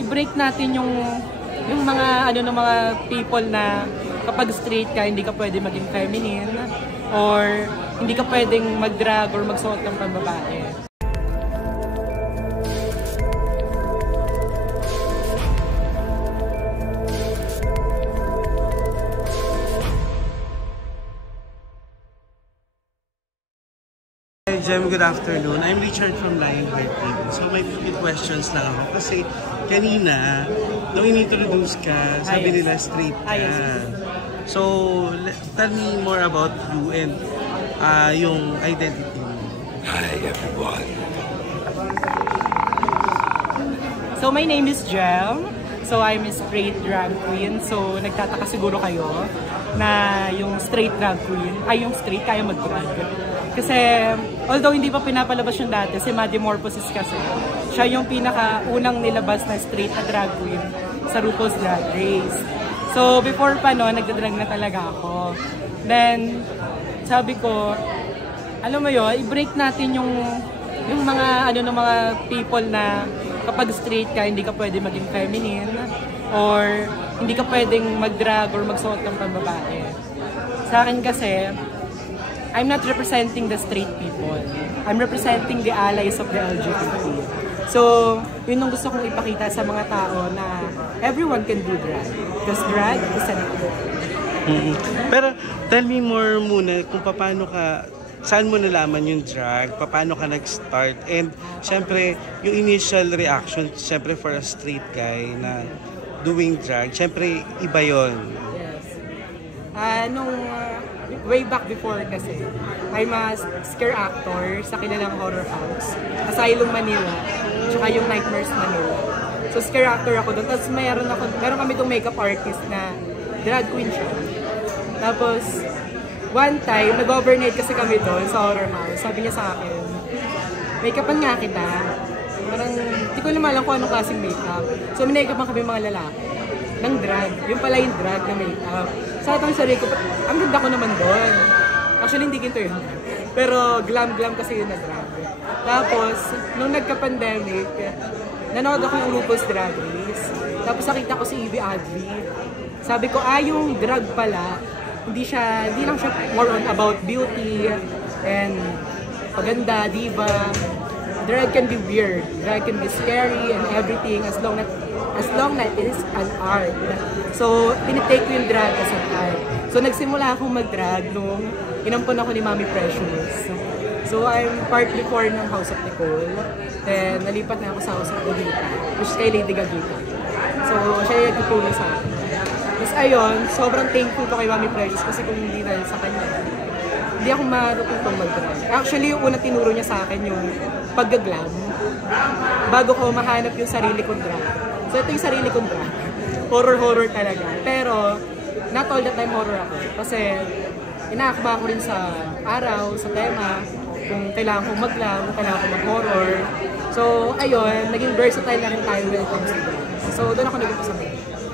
I-break natin yung mga ng mga people na kapag straight ka, hindi ka pwede maging feminine or hindi ka pwedeng mag-drag or magsuot ng pambabae. Jem, good afternoon. I'm Richard from Lionheart TV. So may few questions lang ako kasi kanina, nung in-introduce ka, sabi nila straight ka. So, tell me more about you and yung identity mo. Hi everyone. So my name is Jem. So I'm a straight drag queen. So nagtataka siguro kayo na yung straight drag queen, yung straight kaya mag-drag. Kasi although hindi pa pinapalabas yung dati, si Maddie Morphosis kasi, siya yung pinaka-unang nilabas na straight na drag queen sa RuPaul's Drag Race. So before pa no, nagdadrag na talaga ako. Then sabi ko, alam mo yun, i-break natin yung mga ng mga people na kapag straight ka, hindi ka pwede maging feminine or hindi ka pwedeng mag-drag or magsuot ng pambabae. Sa akin kasi, I'm not representing the straight people. I'm representing the allies of the LGBT. So, yun yung gusto kong ipakita sa mga tao na everyone can do drag. Because drag is an art. Pero, tell me more muna kung paano ka, saan mo nalaman yung drag, paano ka nag-start, and syempre, yung initial reaction, syempre for a straight guy na doing drag, syempre, iba yun. Yes. Way back before kasi, I'm a scare actor sa kilalang horror house, Asylum Manila, tsaka yung Nightmares Manila. So scare actor ako doon. Tapos meron kami itong makeup artist na drag queen siya. Tapos, one time, nag-overnight kasi kami doon sa horror house. Sabi niya sa akin, make-upan nga kita. Parang, hindi ko naman alam kung anong klaseng makeup. So, minake-upan kami mga lalaki ng drag. Yung pala yung drag na makeup. Sa atang sarili ko, ang ganda ko naman doon. Actually, hindi ginto yun. Pero glam-glam kasi yun na drag. Tapos, nung nagka-pandemic, nanood ako yung RuPaul's Drag Race. Tapos nakita ko si Yvie Advi. Sabi ko, yung drag pala, hindi lang siya more on about beauty and paganda, diva. Drag can be weird. Drag can be scary and everything as long as it is an art. So, tinitake ko yung drag as an art. So, nagsimula akong mag-drag nung inampon ako ni Mami Precious. So, I'm part before ng House of Nicole. Then, nalipat na ako sa House of Gagita, which is kay Lady Gagita. So, siya yung nagtutulong sa akin. Tapos ayun, sobrang thankful ko kay Mami Precious kasi kung hindi dahil sa kanya, hindi ako matututong mag-drag. Actually, yung una tinuro niya sa akin yung pag-glam bago ko mahanap yung sarili kong drag. So ito yung sarili kong drag. Horror talaga. Pero, not all the time horror ako. Kasi, inaakba ko rin sa araw, sa tema, kung kailangan kong mag-glam, kung kailangan kong mag-horror. So, ayun, naging versatile na rin tayo when it comes to drag. So, doon ako nag-upisa mo.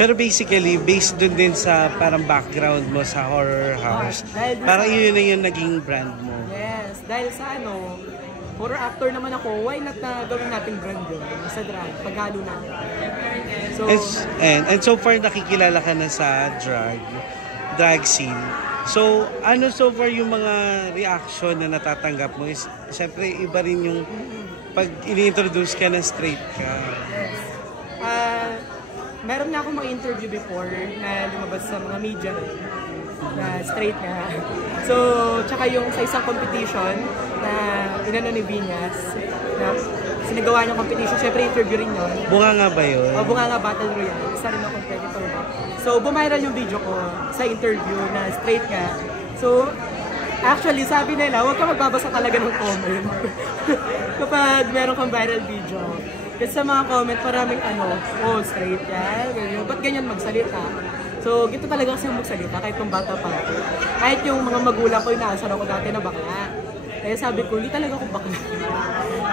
Pero basically, based dun din sa parang background mo sa horror house, parang yun na yung naging brand mo. Yes, dahil sa horror actor naman ako, why not na gawin natin brand yun sa drag, paghalo natin. So, and so far nakikilala ka na sa drag scene. So, so far yung mga reaction na natatanggap mo is, syempre iba rin yung pag ini-introduce ka na straight ka. Yes. Meron na akong mga interview before na lumabas sa mga media na straight nga. So, tsaka yung sa isang competition na inano ni Vinyas, na sinagawa niyang competition, syempre interview rin yun. Bunganga ba yun? O, Bunganga Battle Royale. Isa rin akong competitor. So, bumiral yung video ko sa interview na straight nga. So, actually, sabi nila, huwag ka magbabasa talaga ng comment kapag meron kang viral video. Kasi sa mga comment, maraming straight yan, ganyan. Ba't ganyan magsalita? So, gito talaga kasi magsalita, kahit nung bata pa ako. Kahit yung mga magulang ko, inaasar ako dati na bakla. Kaya sabi ko, hindi talaga ako bakla.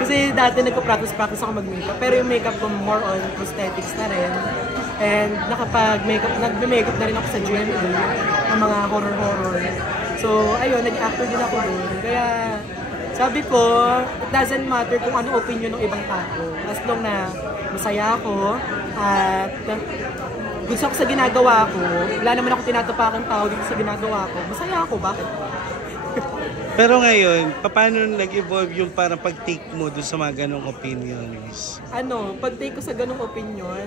Kasi dati nagpa-practice ako mag-makeup. Pero yung makeup ko more on prosthetics na rin. And nagme-makeup na rin ako sa GMA, ng mga horror. So, ayun, nag-actor din ako doon. Kaya, Sabi ko, it doesn't matter kung ano opinion ng ibang tao. As long na masaya ako at gusto ako sa ginagawa ko, wala naman ako tinatapakang tao dito sa ginagawa ko, masaya ako, bakit? Pero ngayon, paano nag-evolve yung parang pag-take mo doon sa mga ganong opinions? Pag-take ko sa ganong opinion,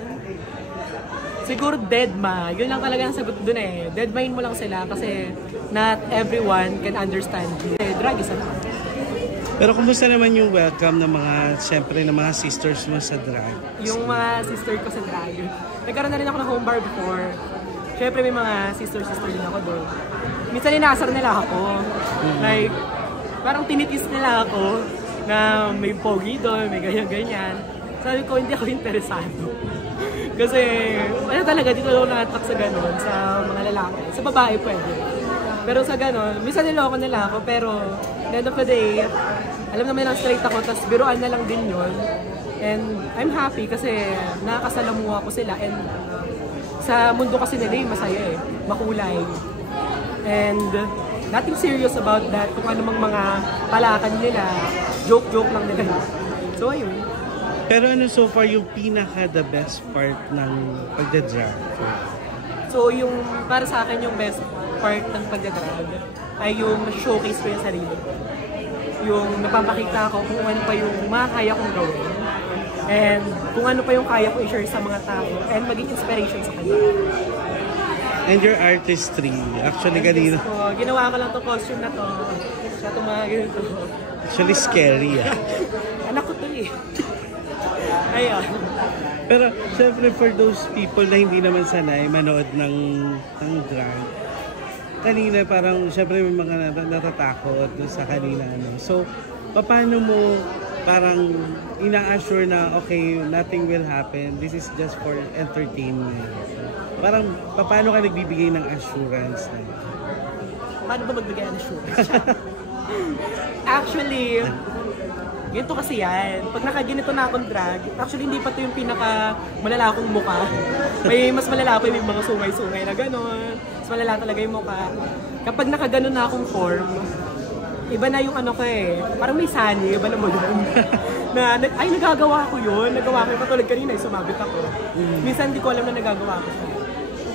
siguro deadma. Yun lang talaga ang sagot doon eh. Deadmain mo lang sila kasi not everyone can understand you. Drag isa lang. Pero kumusta naman yung welcome ng mga, siyempre, ng mga sisters mo sa drag? Yung mga sister ko sa drag. Nagkaroon na rin ako ng home bar before. Siyempre may mga sister din ako doon. Minsan inasar nila ako. Like, parang tinitis nila ako na may pogi doon, may ganyan-ganyan. Sabi ko, hindi ako interesado. Kasi, talaga, dito ako nakatak sa gano'n, sa mga lalaki. Sa babae pwede. Pero sa gano'n, minsan niloko nila ako, pero at the end of the day, alam naman lang straight ako, tapos biruan na lang din yun. And I'm happy kasi nakakasalamuha ko sila. And sa mundo kasi nila masaya eh, makulay. And nothing serious about that, kung ano mang mga palakan nila, joke-joke lang nila. So ayun. Pero ano so far yung pinaka-the best part ng pagdadrag? So yung para sa akin yung best part ng pagdadrag ay yung showcase ko yung sarili. Yung napapakita ko kung ano pa yung makakaya kong gawin. And kung ano pa yung kaya ko i-share sa mga tao and maging inspiration sa kanila. And your artistry, actually kanina. So, ginawa ko lang to costume na to. Sa itong mga ganito. Actually scary Anak ko to eh. Ayun. Pero syempre for those people na hindi naman sanay manood ng drag, kanina parang syempre may mga natatakot sa kanila. So, paano mo parang ina-assure na okay, nothing will happen, this is just for entertainment? Parang paano ka nagbibigay ng assurance? Paano ba magbigay ng assurance? Actually, ganito kasi yan. Pag nakaginito na akong drag, actually hindi pa ito yung pinaka malala akong mukha. May mas malala pa yung mga sungay-sungay na gano'n. Mas malala talaga yung mukha. Kapag nakaganon na akong form, iba na yung ano ko eh. Parang may sani, iba na mo yun. Ay, nagagawa ko yun. Nagawa ko yung patulad kanina, sumabit ako. Minsan hindi ko alam na nagagawa ko siya.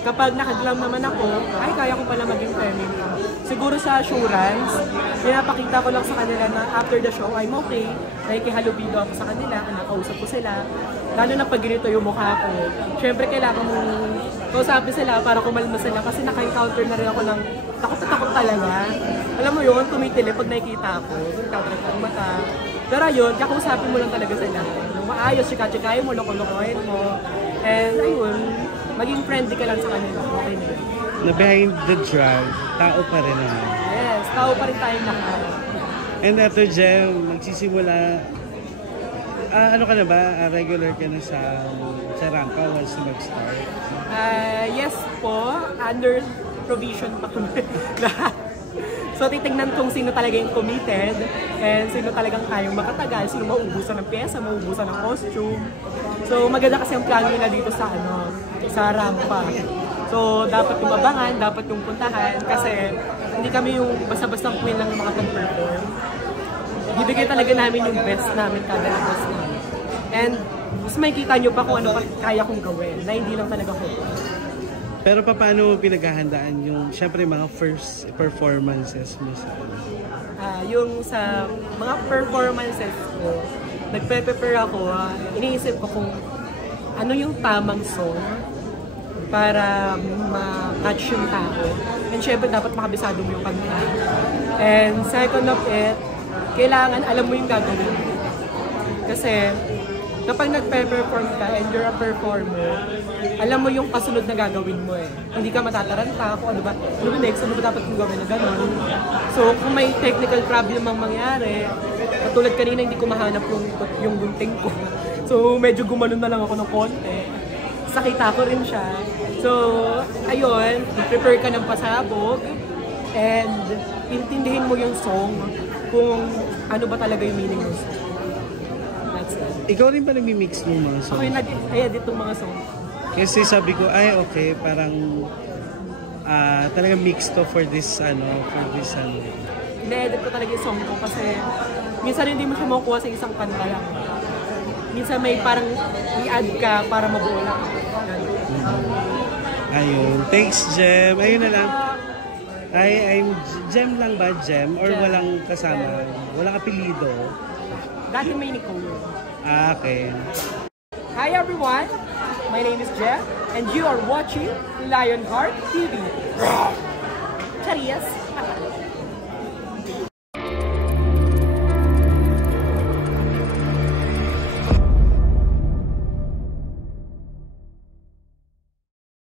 Kapag nakaglam naman ako, ay kaya ko pala maging feminine. Siguro sa assurance, pinapakita ko lang sa kanila na after the show, I'm okay. Nakikihalubido ako sa kanila, nakausap ko sila. Lalo na pag ganito yung mukha ko. Siyempre kailangan mong kausapin sila para kumalma sila kasi naka-encounter na rin ako ng takot na takot talaga. Alam mo yun, tumitili pag nakikita ako. Encounter ko ang mata. Pero yun, kakausapin mo lang talaga sila. Maayos, chika-chikayin mo, loko-lokohin mo. And ayun, maging friendly ka lang sa kanila. Okay na yun. Na behind the drag, tao pa rin naman. Yes, tao pa rin tayong lahat. And after Jem, magsisimula, ano ka na ba? Regular ka na sa Rangka once na mag-start? Yes po, under provision pa kung lahat. So titignan kung sino talaga yung committed and sino talagang kayang makatagal, sino mauubusan ng pyesa, mauubusan ng costume. So maganda kasi ang plano nila dito sa sa rampa. So dapat yung abangan, dapat yung puntahan kasi hindi kami yung basta-basta queen lang ng mga pag-perform. Bibigay talaga namin yung best namin kada labas namin. And mas makikita nyo pa kung ano pa kaya kong gawin na hindi lang talaga ko. Pero paano mo pinaghahandaan yung, syempre, mga first performances mo sa yung sa mga performances ko, nagpe-prepare ako, iniisip ko kung ano yung tamang song para ma-catch yung tao. And syempre, dapat makabisado mo yung kanta. And second of it, kailangan alam mo yung gagawin. Kasi, kapag nagpe-perform ka and you're a performer, alam mo yung kasunod na gagawin mo eh. Hindi ka matataranta kung ano ba next, ano ba dapat kong gawin na gano'n. So, kung may technical problem ang mangyari, katulad kanina hindi ko mahanap yung gunting ko. So, medyo gumanon na lang ako ng konti. Sakita ko rin siya. So, ayun, prepare ka ng pasabog and intindihin mo yung song kung ano ba talaga yung meaning ng song. Ikaw rin ba nag-mix ng mga songs? Ako yung nag-edit ng mga songs. Kasi sabi ko, ay okay, parang talaga mix to for this. Ine-edit ko talaga yung song ko kasi minsan hindi mo siya makukuha sa isang kanta lang. Minsan may parang i-add ka para mabuo lang. Ayun. Thanks, Jem. Ayun na lang. I'm Jem lang ba? Jem? Or walang kasama? Walang apelido? Dati may Nicole. Okay. Hi everyone! My name is Jeff and you are watching Lionheart TV. Charis!